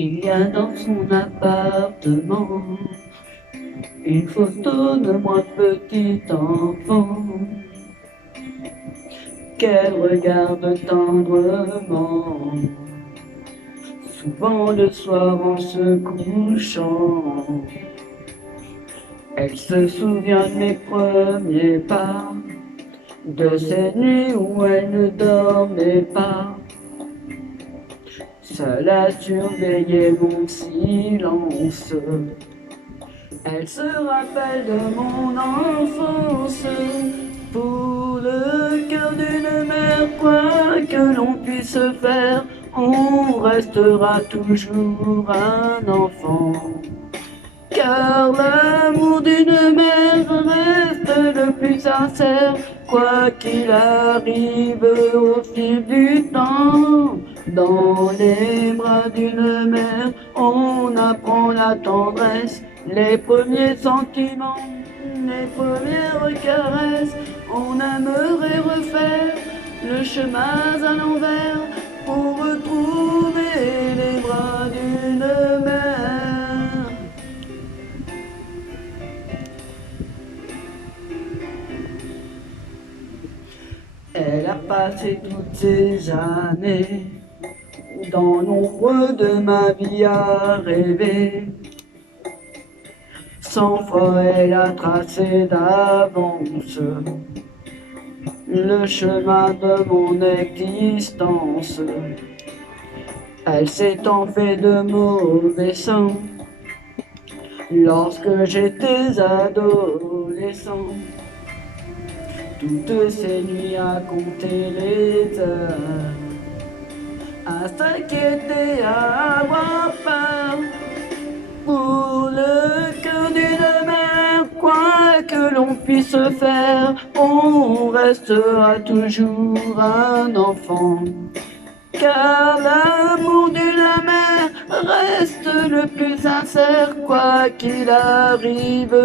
Il y a dans son appartement une photo de moi petit enfant qu'elle regarde tendrement, souvent le soir en se couchant. Elle se souvient de mes premiers pas, de ces nuits où elle ne dormait pas, seule à surveiller mon silence. Elle se rappelle de mon enfance, pour le cœur d'une mère, quoi que l'on puisse faire, on restera toujours un enfant. Car l'amour d'une mère reste le plus sincère, quoi qu'il arrive au fil du temps. Dans les bras d'une mère, on apprend la tendresse, les premiers sentiments, les premières caresses. On aimerait refaire le chemin à l'envers pour retrouver les bras d'une mère. Elle a passé toutes ces années dans l'ombre de ma vie à rêver. 100 fois elle a tracé d'avance le chemin de mon existence. Elle s'est en fait de mauvais sang lorsque j'étais adolescent. Toutes ces nuits à compter les heures, à s'inquiéter, à avoir peur, pour le cœur d'une mère, quoi que l'on puisse faire, on restera toujours un enfant. Car l'amour d'une mère reste le plus sincère, quoi qu'il arrive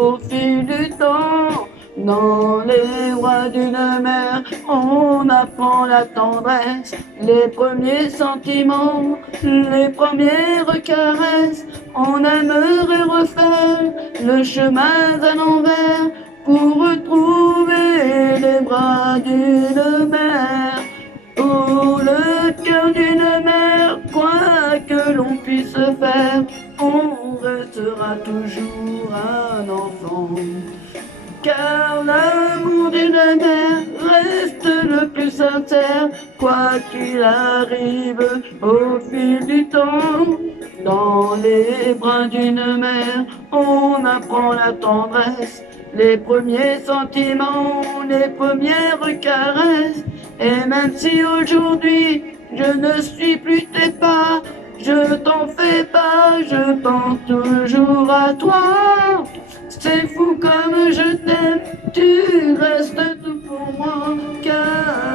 au fil du temps. Dans les bras d'une mère, on apprend la tendresse, les premiers sentiments, les premières caresses. On aimerait refaire le chemin à l'envers pour retrouver les bras d'une mère. Pour le cœur d'une mère, quoi que l'on puisse faire, on restera toujours un enfant. Car l'amour d'une mère reste le plus sincère, quoi qu'il arrive au fil du temps. Dans les bras d'une mère, on apprend la tendresse, les premiers sentiments, les premières caresses. Et même si aujourd'hui je ne suis plus tes pas, je t'en fais pas, je pense toujours à toi. C'est fou comme je t'aime, tu restes tout pour moi, car